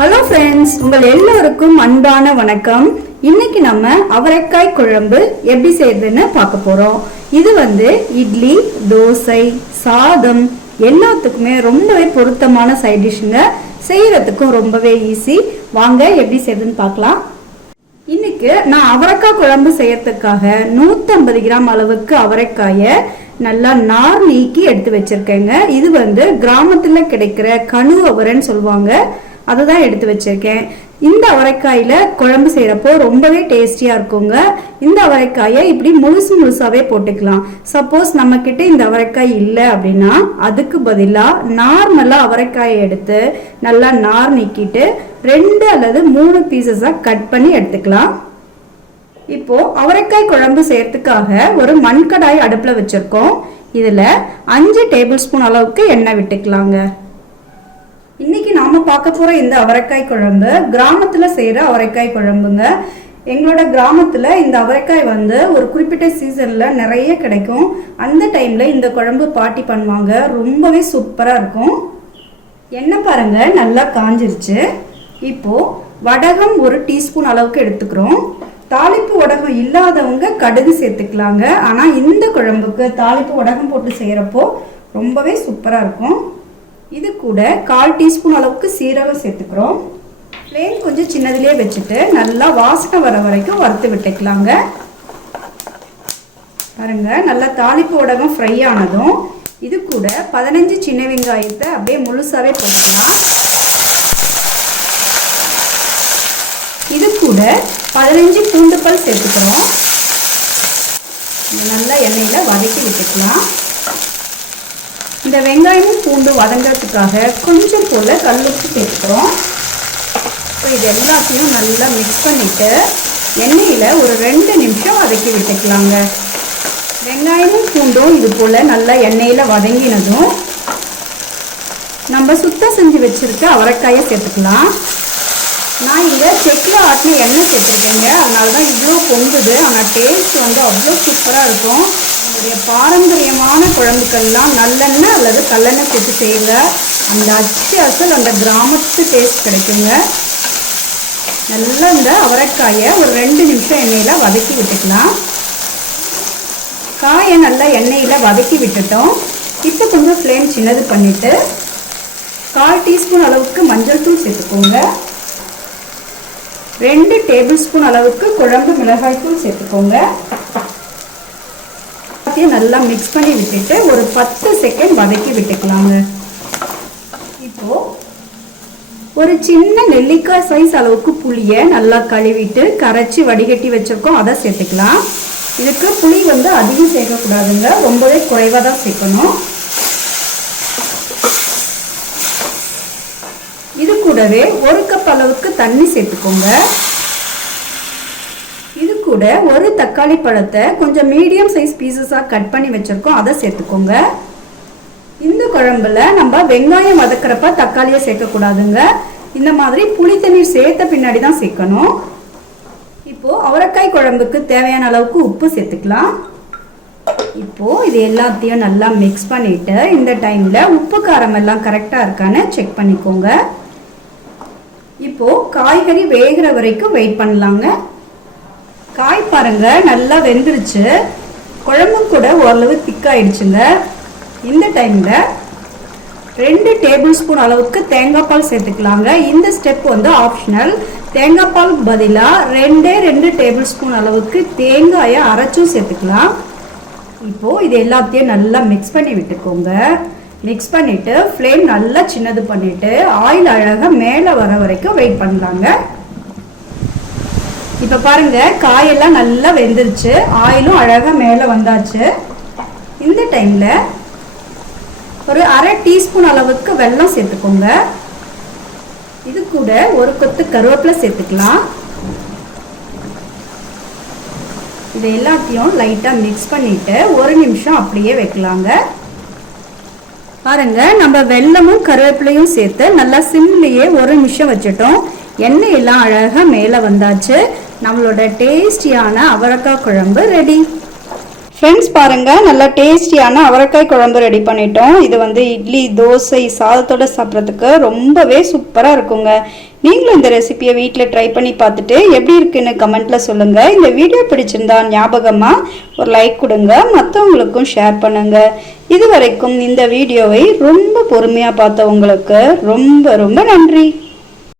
Hello friends உங்கள் எல்லோருக்கும் அன்பான வணக்கம். இன்னைக்கு நம்ம அவரைக்காய் குழம்பு எப்படி செய்யறதுன்னு பார்க்க போறோம். இது வந்து இட்லி தோசை சாதம் எல்லாத்துக்குமே ரொம்பவே பொருத்தமான சைட் டிஷ்ஷுங்க செய்யறதுக்கும் ரொம்பவே ஈஸி வாங்க எப்படி செய்யறதுன்னு பார்க்கலாம். இன்னைக்கு நான் அவரைக்காய் குழம்பு செய்யறதுக்காக 150 கிராம் அளவுக்கு அவரைக்காயை நல்லா நார் நீக்கி எடுத்து வச்சிருக்கேங்க. இது வந்து கிராமத்தில் கிடைக்கிற கணு அவரைன்னு சொல்லுவாங்க. அதை தான் எடுத்து வச்சிருக்கேன். இந்த அவரைக்காயில் குழம்பு செய்கிறப்போ ரொம்பவே டேஸ்டியாக இருக்குங்க. இந்த அவரைக்காயை இப்படி முழுசு முழுசாகவே போட்டுக்கலாம். சப்போஸ் நம்மக்கிட்ட இந்த அவரைக்காய் இல்லை அப்படின்னா அதுக்கு பதிலாக நார்மலாக அவரைக்காயை எடுத்து நல்லா நார் நீக்கிட்டு ரெண்டு அல்லது மூணு பீசஸாக கட் பண்ணி எடுத்துக்கலாம். இப்போ அவரைக்காய் குழம்பு செய்யறதுக்காக ஒரு மண்கடாய் அடுப்பில் வச்சுருக்கோம். இதில் அஞ்சு டேபிள் ஸ்பூன் அளவுக்கு எண்ணெய் விட்டுக்கலாங்க. நாம பார்க்க போற இந்த அவரைக்காய் குழம்பு கிராமத்துல செய்யற அவரைக்காய் குழம்புங்க. எங்களோட கிராமத்துல இந்த அவரைக்காய் வந்து ஒரு குறிப்பிட்ட சீசன்ல நிறைய கிடைக்கும். அந்த டைம்ல இந்த குழம்பு பாட்டி பண்ணுவாங்க. ரொம்பவே சூப்பரா இருக்கும். எண்ணெய் பாருங்க நல்லா காஞ்சிருச்சு. இப்போ வடகம் ஒரு டீஸ்பூன் அளவுக்கு எடுத்துக்கிறோம். தாளிப்பு உடகம் இல்லாதவங்க கடுகு சேர்த்துக்கலாங்க. ஆனால் இந்த குழம்புக்கு தாளிப்பு உடகம் போட்டு செய்கிறப்போ ரொம்பவே சூப்பராக இருக்கும். இது கூட கால் டீஸ்பூன் அளவுக்கு சீரகம் சேர்த்துக்கிறோம். ஃப்ளேம் கொஞ்சம் சின்னதுலேயே வச்சுட்டு நல்லா வாசனை வர வரைக்கும் வறுத்து விட்டுக்கலாங்க. பாருங்க நல்லா தாளிப்பு உடகம் ஃப்ரை ஆனதும் இது கூட பதினஞ்சு சின்ன வெங்காயத்தை அப்படியே முழுசாவே போட்டுக்கலாம். இது கூட பதினஞ்சு பூண்டுப்பல் சேர்த்துக்கிறோம். நல்லா எண்ணெயில் வதக்கி விட்டுக்கலாம். இந்த வெங்காயமும் பூண்டு வதங்கிறதுக்காக கொஞ்சம் போல் கல்லுப்பு சேர்த்துக்கிறோம். இப்போ இது எல்லாத்தையும் நல்லா மிக்ஸ் பண்ணிவிட்டு எண்ணெயில் ஒரு ரெண்டு நிமிஷம் வதக்கி விட்டுக்கலாங்க. வெங்காயமும் பூண்டும் இது போல் நல்லா எண்ணெயில் வதங்கினதும் நம்ம சுத்தம் செஞ்சு வச்சுருக்க அவரைக்காயை சேர்த்துக்கலாம். நான் இங்கே செக்கில் ஆட்டின எண்ணெய் சேர்த்துருக்கேங்க. அதனால தான் இவ்வளோ பொங்குது. ஆனால் டேஸ்ட் வந்து அவ்வளோ சூப்பராக இருக்கும். நம்முடைய பாரம்பரியமான குழம்புக்கள்லாம் நல்லெண்ணெய் அல்லது கல்லெண்ணெய் சேர்த்து செய்யுங்க. அந்த அச்சு அசல் அந்த கிராமத்து டேஸ்ட் கிடைக்குங்க. நல்லா இந்த அவரைக்காயை ஒரு ரெண்டு நிமிஷம் எண்ணெயில் வதக்கி விட்டுக்கலாம். காயை நல்லா எண்ணெயில் வதக்கி விட்டுட்டோம். இப்போ கொஞ்சம் ஃப்ளேம் சின்னது பண்ணிவிட்டு கால் டீஸ்பூன் அளவுக்கு மஞ்சள் தூள் சேர்த்துக்கோங்க. ரெண்டு டேபிள் ஸ்பூன் அளவுக்கு குழம்பு மிளகாய் தூள் சேர்த்துக்கோங்க. எல்லாத்தையும் நல்லா மிக்ஸ் பண்ணி விட்டுட்டு ஒரு பத்து செகண்ட் வதக்கி விட்டுக்கலாங்க. இப்போ ஒரு சின்ன நெல்லிக்காய் சைஸ் அளவுக்கு புளியை நல்லா கழுவிட்டு கரைச்சி வடிகட்டி வச்சிருக்கோம். அதை சேர்த்துக்கலாம். இதுக்கு புளி வந்து அதிகம் சேர்க்கக்கூடாதுங்க. ரொம்பவே குறைவாக தான் சேர்க்கணும். இது கூடவே ஒரு கப் அளவுக்கு தண்ணி சேர்த்துக்கோங்க. கூட ஒரு தக்காளி பழத்தை கொஞ்சம் மீடியம் சைஸ் பீசஸாக கட் பண்ணி வச்சுருக்கோம். அதை சேர்த்துக்கோங்க. இந்த குழம்புல நம்ம வெங்காயம் வதக்குறப்ப தக்காளியை சேர்க்கக்கூடாதுங்க. இந்த மாதிரி புளி தண்ணீர் சேர்த்த பின்னாடி தான் சேர்க்கணும். இப்போ அவரைக்காய் குழம்புக்கு தேவையான அளவுக்கு உப்பு சேர்த்துக்கலாம். இப்போ இது எல்லாத்தையும் நல்லா மிக்ஸ் பண்ணிட்டு இந்த டைம்ல உப்பு காரம் எல்லாம் கரெக்டாக இருக்கான்னு செக் பண்ணிக்கோங்க. இப்போ காய்கறி வேகிற வரைக்கும் வெயிட் பண்ணலாங்க. காய் பாருங்க நல்லா வெந்துருச்சு. குழம்பும் கூட ஓரளவு திக்காயிடுச்சுங்க இந்த டைமில் ரெண்டு டேபிள் ஸ்பூன் அளவுக்கு தேங்காய் பால் சேர்த்துக்கலாங்க. இந்த ஸ்டெப் வந்து ஆப்ஷனல் தேங்காய் பால் பதிலாக ரெண்டே ரெண்டு டேபிள் ஸ்பூன் அளவுக்கு தேங்காயை அரைச்சும் சேர்த்துக்கலாம். இப்போது இது எல்லாத்தையும் நல்லா மிக்ஸ் பண்ணி விட்டுக்கோங்க. மிக்ஸ் பண்ணிவிட்டு ஃப்ளேம் நல்லா சின்னது பண்ணிவிட்டு ஆயில் அழகாக மேலே வர வரைக்கும் வெயிட் பண்ணலாங்க. இப்போ பாருங்க காயெல்லாம் நல்லா வெந்துருச்சு. ஆயிலும் அழகாக மேலே வந்தாச்சு. இந்த டைமில் ஒரு அரை டீஸ்பூன் அளவுக்கு வெல்லம் சேர்த்துக்கோங்க. இது கூட ஒரு கொத்து கருவேப்பிலை சேர்த்துக்கலாம். இது எல்லாத்தையும் லைட்டாக மிக்ஸ் பண்ணிட்டு ஒரு நிமிஷம் அப்படியே வைக்கலாங்க. பாருங்க நம்ம வெல்லமும் கருவேப்பிலையும் சேர்த்து நல்லா சிம்லேயே ஒரு நிமிஷம் வச்சுட்டோம். எண்ணெய் எல்லாம் அழகாக மேலே வந்தாச்சு. நம்மளோட டேஸ்டியான அவரைக்காய் குழம்பு ரெடி ஃப்ரெண்ட்ஸ் பாருங்கள் நல்லா டேஸ்டியான அவரைக்காய் குழம்பு ரெடி பண்ணிட்டோம். இது வந்து இட்லி தோசை சாதத்தோட சாப்பிட்றதுக்கு ரொம்பவே சூப்பராக இருக்குங்க. நீங்களும் இந்த ரெசிபியை வீட்டில் ட்ரை பண்ணி பார்த்துட்டு எப்படி இருக்குன்னு கமெண்ட்டில் சொல்லுங்கள் இந்த வீடியோ பிடிச்சிருந்தா ஞாபகமாக ஒரு லைக் கொடுங்க. மற்றவங்களுக்கும் ஷேர் பண்ணுங்கள் இது வரைக்கும் இந்த வீடியோவை ரொம்ப பொறுமையாக பார்த்தவங்களுக்கு ரொம்ப ரொம்ப நன்றி.